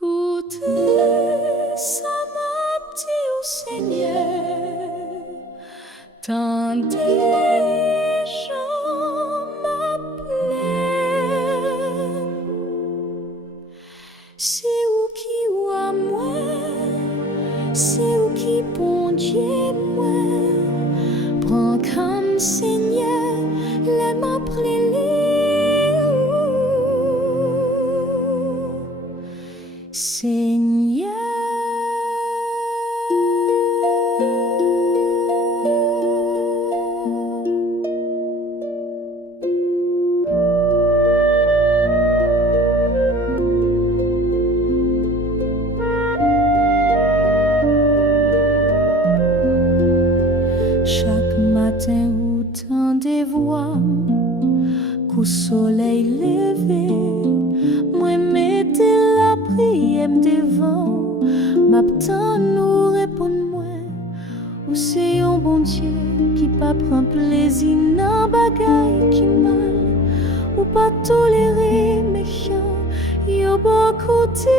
Écoutez, ça m'a dit au Seigneur, tant des gens m'appelaient. C'est où qui ou à moi, c'est où qui bon Dieu moi, prends comme Seigneur, les m'appeler. Seigneur, chaque matin où tant des voix, qu'au soleil levé, moi mettez la prière devant, m'attend nous répondre moi, ou c'est un bon Dieu qui pas prend plaisir dans bagaille qui mal, ou pas tolérer méchant, yo bon côté.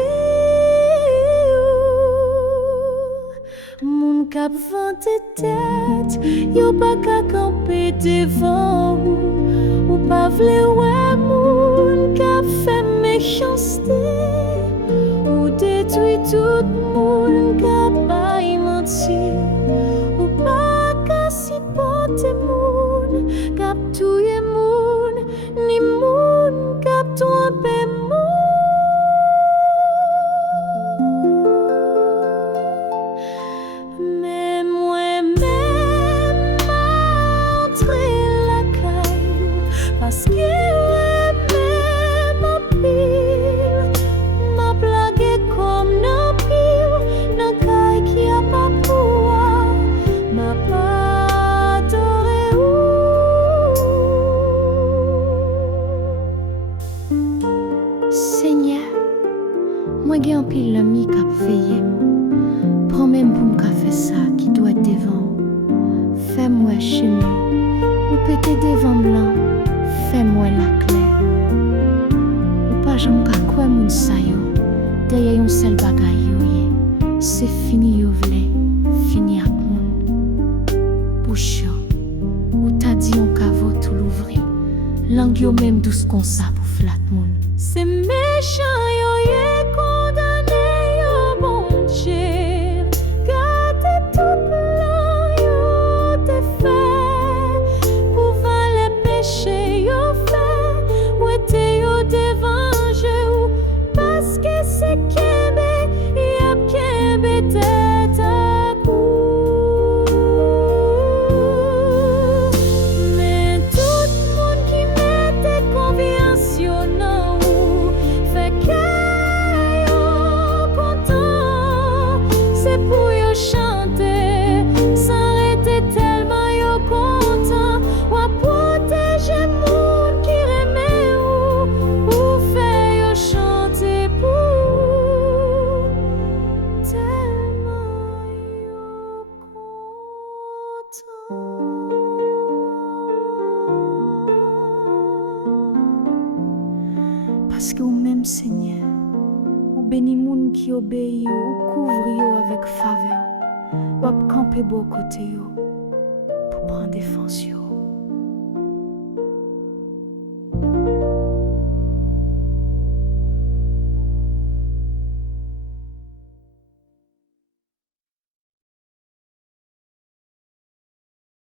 Moun kap vante tête, yo pas qu'à camper devant ou pas vle ouais moun kap fait méchanceté ou détruit tout moun kap bay menti ou pas qu'à supporter moun kap touye moun ni moun kap tromper moun. Parce que ma pile, m'a blagué comme non pile, non caille qui a pas pouvoir, m'a pas adoré ou. Seigneur, moi j'ai un pile l'ami qui a veillé, prends même pour me faire ça qui doit être devant, fais-moi chemin, ou péter devant blanc. Fais-moi la clé. Ou pas j'en ka quoi moun sa yo. Derrière yon seul bagay yo ye. C'est fini yo vle, fini ak moun. Bouche yo, ou ta di yon kavo tout l'ouvri. Langue yo même douce kon sa pour flat moun. C'est méchant yo ye condamné yo bon Dieu. Gâte tout blanc yo te fait. Pouvant les péchés devant je parce que c'est kembe y'a kembe tête à coup. Mais tout le monde qui mette confiance dans vous fait que yo content, c'est pour yo chanter s'arrêter tellement yo content ou à protéger moun qui remet. Parce que ou même Seigneur, ou béni moun qui obéit ou couvre yo avec faveur, ou ap camper beau côté yo pour prendre défense yo.